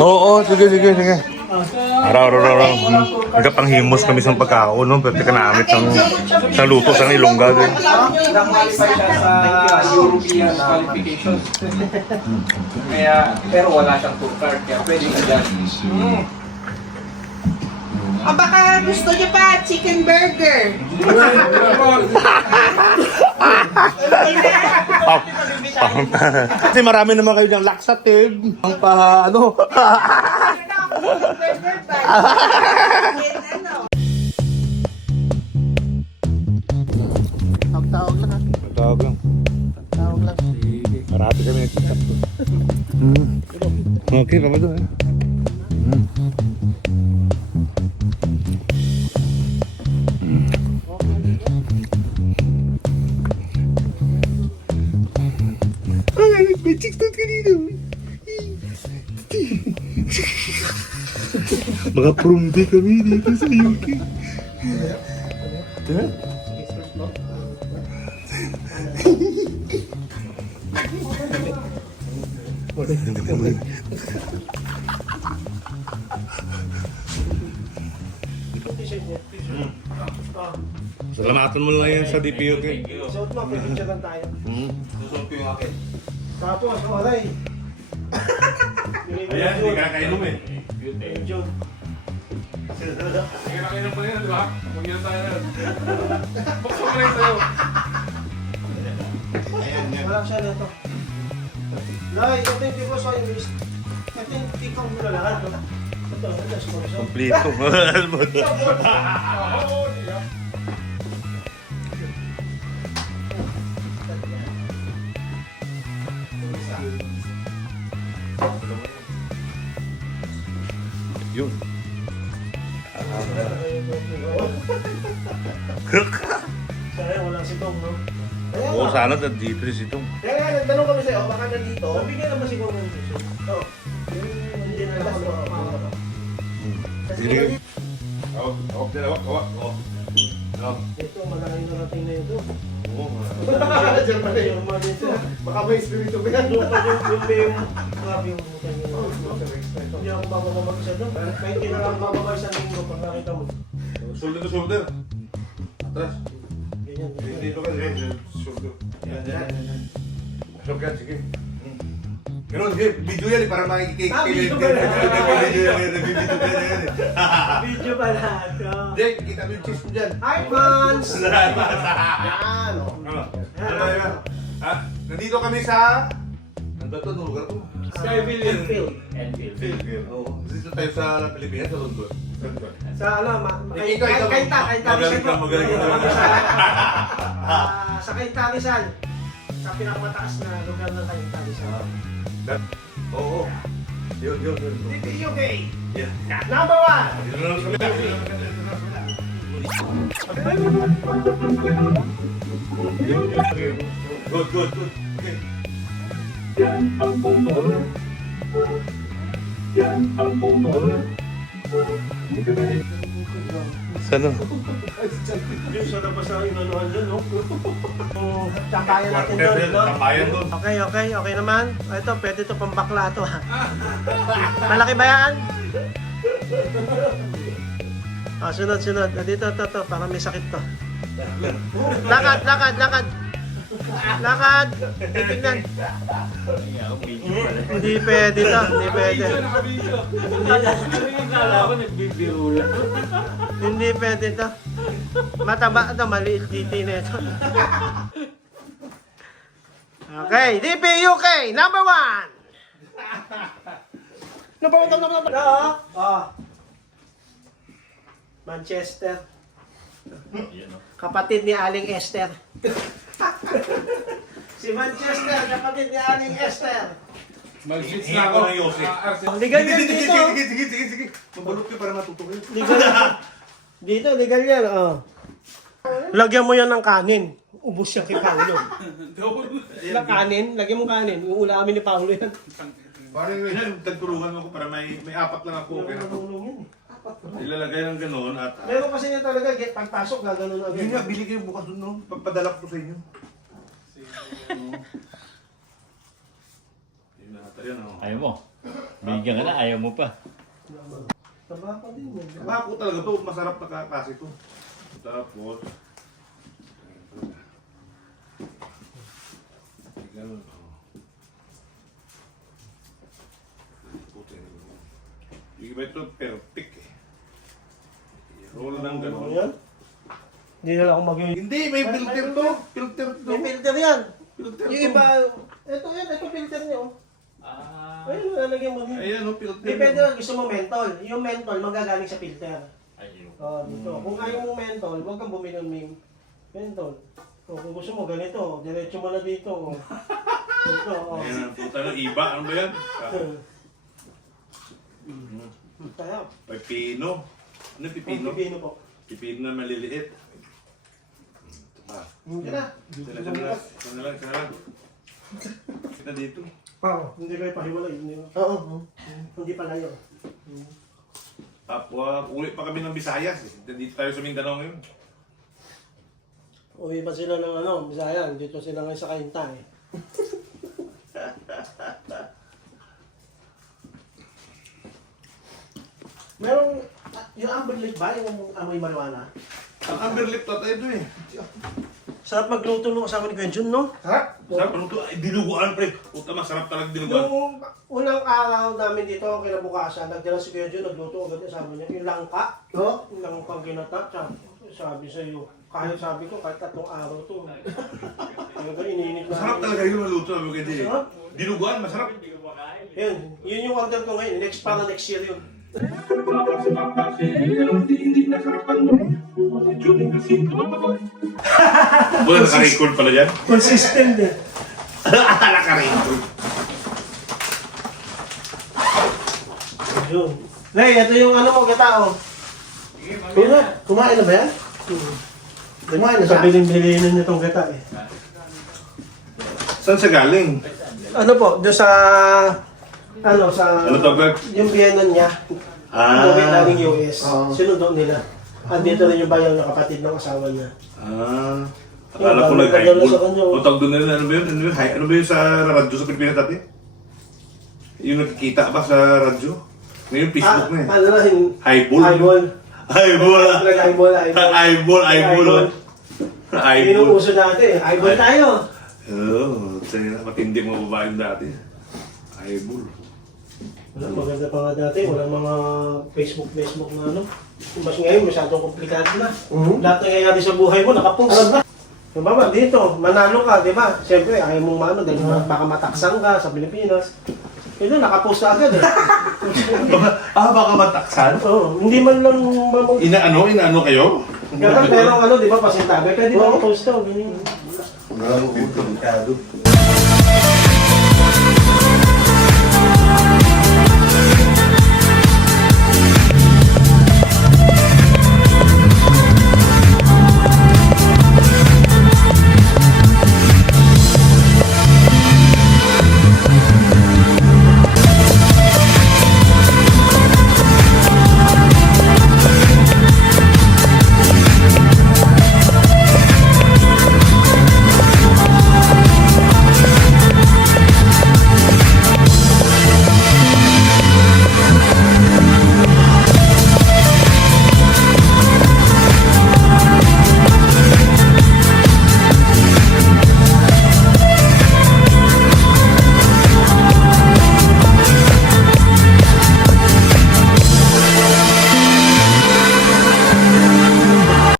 Oo, sige. Araw. Nagkapanghimos kami sa pagkao, no? Pwede ka namit sa luto sa Ilongga. Nag-qualify siya sa European qualification. Kaya, pero wala siyang tour card, kaya pwede ka dyan. O baka gusto niyo pa chicken burger. Kasi marami naman kayo ng laxative. Ang ano. Burger ba? Ano? Tawag lang ha. Tawag lang. Tawag lang. Marami kami nagkita. Okay, pa ba doon? Ay, may chicks doon kanina. Mga prumde kami dito sa UK. Salamatan mo lang yan sa DPO. Suot mo, picture lang tayo. Susunod ko yung akin. Tapos, alay. Ayan, hindi ka nakainom eh. June. Sige, nakinom mo yun, di ba? Mag-inom tayo na. Buksan ko rin sa'yo. Wala siya nito. Nay, ito yung tipo sa yung list. Ito yung tikang mo na lahat. Ito, sponsor. Kompleto. Yun. Sayang, walang sitong, no? Oo, sana nandito si Sitong. Kaya nga, nagtanong kami sa'yo, baka nandito. Nabigyan naman siguro ng sitong. Oo. Hindi na lang ako. Kasi ito, malaking narating na ito. German na yun. Baka may espiritu ba yan? Yung grabe yung hindi ako bababa isa doon. Kahit hindi na lang bababa isang linggo pag nakita mo. Shoulder to shoulder. Atras. Ganyan. Dito ka, shoulder. Yan. Asok yan, sige. Ganun, sige, video yan para makikik. Video ba na? Video pala ito. Hindi, kita mo yung cheese mo dyan. Hi, fans! Yan, o. Ha? Nandito kami sa... Ano to? Ano lugar to? Enfield. Philippines. Oo. Dito tayo sa Pilipinas, sa London. Sa ano, Ikaw. Kainta Rizal po. Magaling. Sa Kainta Rizal. Sa pinakamataas na lugar ng Kainta Rizal. Oo. Yun. DPUK! Yeah. Number 1! Dito na lang kami. Good. Okay. Sana? Yung sa labas na inanuhan dyan, no? Tambayan natin doon, no? Tambayan doon. Okay naman. Ito, pwede ito pambakla ito, ha? Malaki ba yan? Sunod. Dito, to. Parang may sakit to. Lakad. Titignan. Hindi pwede to. Hindi pwede to. Mataba ito, maliit titi na ito. Okay, DPUK, number 1! Number 1. Manchester. Kapatid ni Aling Esther. Si Manchester, kapatid ni Aling Esther. Mag-switch Hinga na ko ako. ng Yossi. Legal yan dito. Sige. Mabalot ka para matuto kayo. Legal yan. Dito, legal yan. Oh. Lagyan mo yan ng kanin. Ubus yan kay Paulo. Kanin, lagyan mo kanin. Uulamin ni Paulo yan. Parang yun, tagtulungan mo ko para may apat lang ako. Okay na to. Ilalagay ng gano'n at... Meron kasi niya talaga, pagpasok, gano'n agad. Yun nga, bili kayo bukas doon, no? Pagpadala ko sa inyo. Yun na, tayo na. Ayaw mo. Binigyan ka na, ayaw mo pa. Taba pa din mo. Ako talaga to, masarap na kasi to. Tapos, ganun. Iba ito, perfect eh. Roll ng Ano ganun. yan? Hindi na ako mag- Hindi, may filter to. Filter to. May filter yan. Filter Yung to. iba, ito yan, ito filter niyo. Ah. Ayun, lalagyan mo din. Ayan, no, filter. Depende lang gusto mo mentol. Yung mentol, magagaling sa filter. Ayun. Dito. Kung ayaw mo mentol, huwag kang bumili ng mentol. Kung gusto mo ganito, diretso mo na dito. Dito, Ayan, puta na, iba. Ano ba yan? Kaya, Pipino. Ano yung pipino? pipino po. Pipino na maliliit. Ito pa. Hindi na. Isa na lang. Kita dito. Hindi kayo pahiwalay. Oo. Hindi pala yun. Tapos, uwi pa kami ng Visayas. Dito tayo sa Mindanao ngayon. Uwi pa sila ng Bisaya. Dito sila ngayon sa Cainta eh. Merong, yung Amber Lake ba? Yung amoy marijuana? Ang Amberlip to tayo doon eh. Sarap magluto nung kasama ni Kuya Jun, no? Sarap. Sarap, ano to? Ay, dinuguan pre. Puta, masarap talaga dinuguan. Yung unang araw namin dito, kinabukasan, nagdala si Kuya Jun, nagluto agad niya, sabi niya, yung langka, no? Yung langkang ginata, sabi sa'yo, kahit sabi ko, kahit 3 araw to. Yung ininit na. Masarap talaga yung maluto. Sabi ko kasi. Sarap. Dinuguan, masarap. Yun yung order ko ngayon, next para next year yun. Wala, naka-record pala dyan. Consistent eh. Naka-record. Yun. Ray, ito yung ano mo, katao. Yun na, kumain na ba yan? Kumain na siya. Sabilin-bilinin niya itong gata eh. Saan siya galing? Ano po, doon sa... Ano, sa... Ano to, Bert? Yung biyenan niya. Ah. Uwi namin US. Sinundo nila. Andito rin yung bayaw ng kapatid ng asawa niya. Ah. Akala ko nag-highball. O tawag doon nila, ano ba yun? Ano ba yun sa radyo sa Pilipinas dati? Yung nakikita ba sa radyo? Ngayon Facebook na eh. Ano na, Highball. Highball. Highball. Highball, Highball, highball. Yun ang Highball. uso dati. Highball tayo. Oo, matindi mga babaeng dati. Highball. Wala, maganda pa nga dati. Walang mga Facebook na ano. Mas ngayon, masyadong komplikado na. Lahat nangyayari sa buhay mo, nakapost. Yung baba, dito, manalo ka, di ba? Siyempre, ayaw mong maano dahil baka mataksan ka sa Pilipinas. Ito, nakapost ka agad eh. Baka mataksan? Oo, hindi man lang Inaano kayo? Pero ano, di ba, pasintabi, pwede ba post ka? Ganyan. Wala mo,